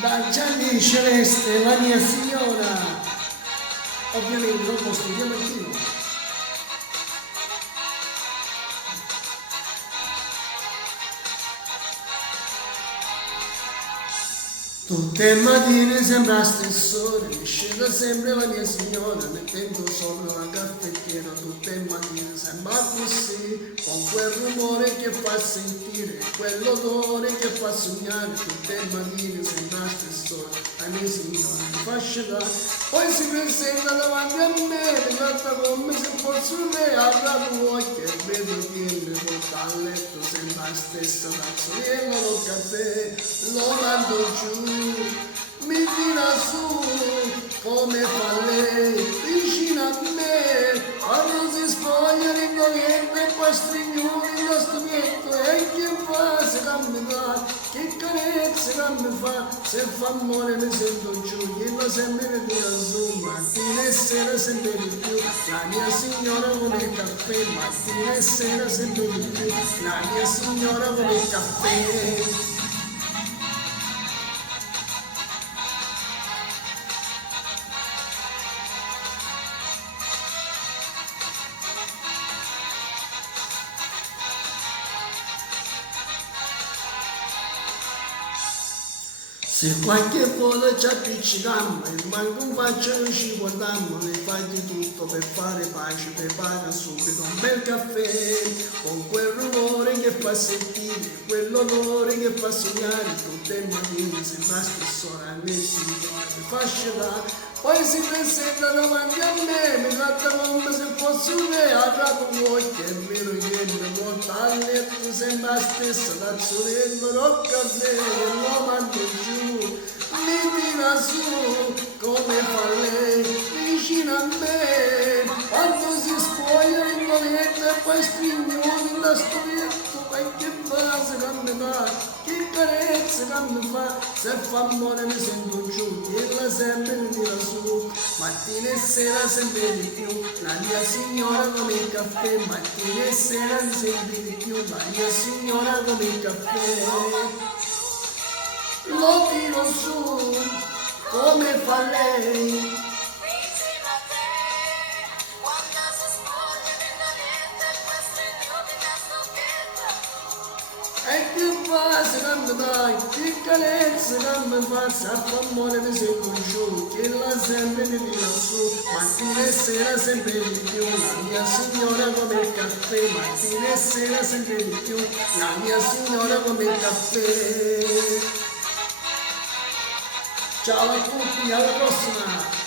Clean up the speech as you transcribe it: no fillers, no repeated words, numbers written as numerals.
da Gianni Celeste, la mia signora. Ovviamente lo studiamo anch'io. Tutte le mattine sembra stessore, scende sempre la mia signora, mettendo sopra la caffettiera. Tutte le mattine sembra così, con quel rumore che fa sentire, quell'odore che fa sognare. Tutte le mattine sembra stessore, la mia signora mi fa scelare. Poi si presenta davanti a me, mi guarda come se fosse un re, apre l'occhio e vedo che mi porta a letto, sembra la stessa tazzolina del caffè, lo mando giù. Mi tira su come fa lei vicino a me, quando si spoglia l'incogliente e poi strignuri lo studietto. E che fa se non mi dà, che carezze non mi fa, se fa amore mi sento giù, che lo sempre mi tira su, mattina e sera sempre di più, la mia signora come il caffè, mattina e sera sempre di più, la mia signora come il caffè. Se qualche volta ci appiccichiamo e manco un faccio non ci guardiamo, le fai di tutto per fare pace, prepara subito un bel caffè, con quel rumore che fa sentire, quell'odore che fa sognare. Tutte le mattine sembra stessora, a me signora mi fa scelare. Poi si presenta davanti a me, mi tratta come se fosse un re, apre l'occhio, è vero che mi porta a letto, sembra la stessa tazzolino del caffè, lo mando giù, mi tira su, come fa lei, vicino a me, quando si spoglia l'incoglietto e poi strignoni da studietto. E che fa se non mi dà, che carezze non mi fa, se fa amore mi sento giù, che la sempre mi tira su, mattina e sera sempre di più, la mia signora come il caffè, mattina e sera sempre di più, la mia signora come il caffè. Lo tiro su, come fa lei. E che fa se non mi dai, che carezze non mi fa, se fa amore mi sento giù, che la sempre mi tira su, mattina e sera sempre di più, la mia signora come il caffè, mattina e sera sempre di più, la mia signora come il caffè. Ciao a tutti, alla prossima!